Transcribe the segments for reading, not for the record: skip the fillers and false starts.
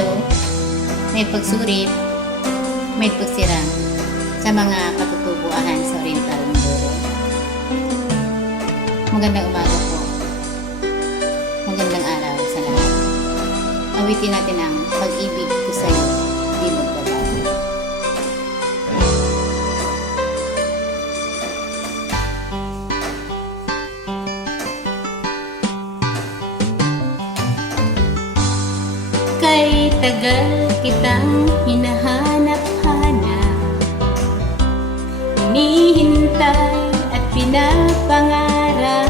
Hello, may pagsurit, may pagsira sa mga katutubuan sa Oriental Mindoro. Magandang umaga po. Magandang araw sa lahat. Awitin natin ang pag-ibig ko sa'yo, di magbabago. Kay tagal kitang hinahanap-hanap, hinihintay at pinapangarap.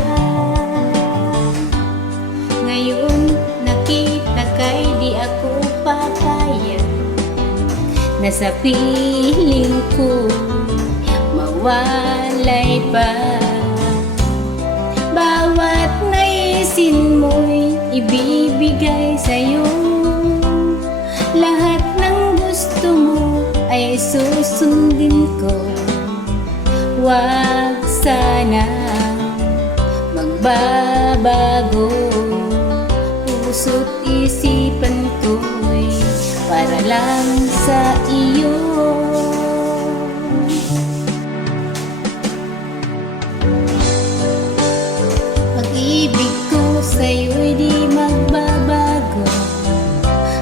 Ngayon nakita kay di ako papayag na sa piling ko mawalay pa. Bawat naisin mo'y ibibigay sa'yo. Lahat ng gusto mo ay susundin ko. Huwag sana magbabago. Puso't isipan ko'y para lang sa iyo. Pag-ibig ko sa'yo'y di magbabago.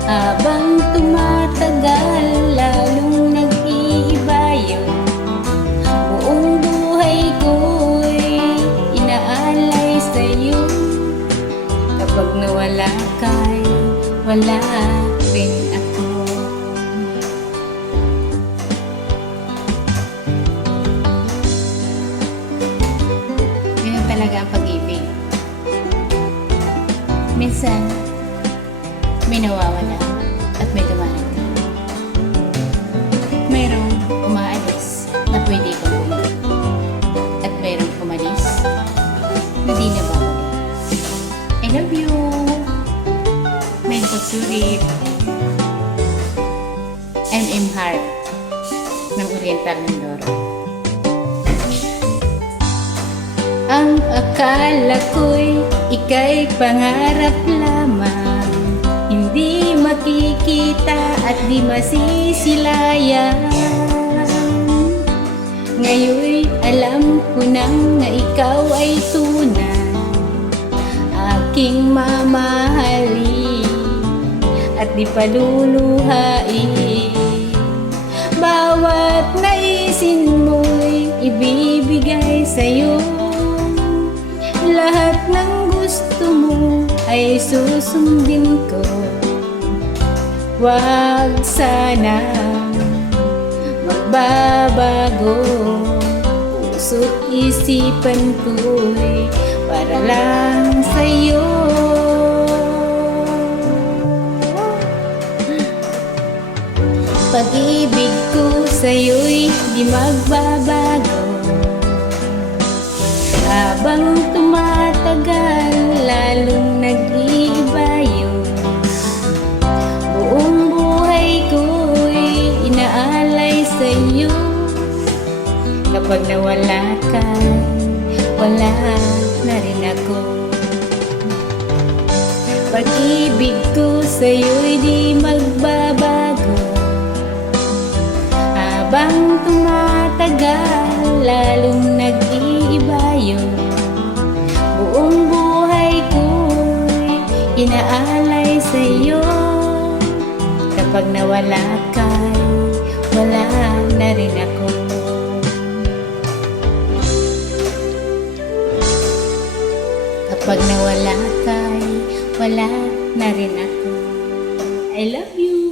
Habang tumatagal, lalong nag-iiba yun. Buong buhay ko'y inaalay sa'yo. Kapag nawala ka'y wala rin ako. Ganun talaga ang pag-ibig. Minsan, may nawawala at may dumarating. Mayroong umaalis na pwede kang bumalik. At mayroong umalis na di na babalik. I love you! May pagsulit. M.M. Heart ng Oriental Mindoro. Ang akala ko'y ika'y pangarap lamang, hindi makikita at di masisilayan. Ngayon'y alam ko nang na ikaw ay tunay, aking mamahalin at di paluluhain. Bawat naisin mo'y ibibigay sa'yo. Lahat ng gusto mo ay susundin ko. Huwag sana magbabago. Puso't isipan ko'y para lang sa'yo. Pag-ibig ko sa'yo'y di magbabago. Habang tumatagal, lalong nag-iiba yun. Buong buhay ko'y inaalay sa'yo. Kapag nawala ka, wala na rin ako. Pag-ibig ko sa'yo'y di magbabago. Habang tumatagal, lalong nag-iiba yun. Buong buhay ko'y inaalay sa'yo. Kapag nawala ka, wala na rin ako. Kapag nawala ka, wala na rin ako. I love you!